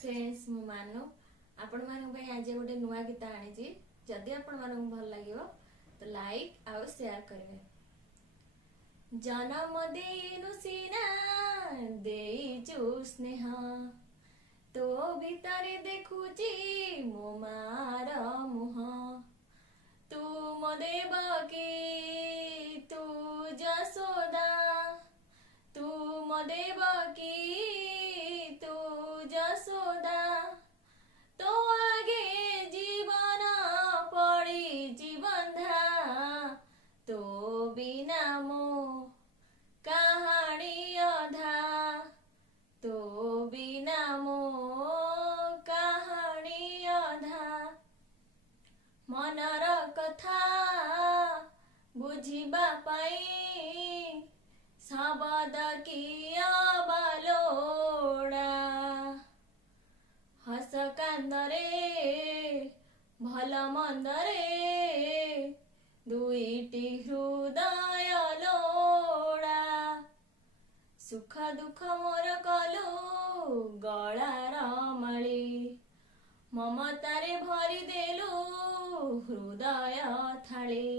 Friends मु मानु आपण मानक पई आज गोटे नुआ गीत आनी जदि आपण मानक भल लागिवो तो लाइक आउ शेयर करेंगे। जन्म देनु सीना देइचु स्नेह तो भीतर देखुची मो मार मुह तू मो देवकी तू जसोदा तू मो देवकी तू जसोदा तो आगे जीवन पड़ी बंधा तो बिना मो कहानी अधा तो बिना मो कहानी अधा मनर कथा बुझिबा पाई शब्द किया बालोड़ा हस कांदरे भल मंदरे दुईटी हृदय लोड़ा सुख दुख मोर कलु गलार माली ममतारे भरी देलु हृदय थाली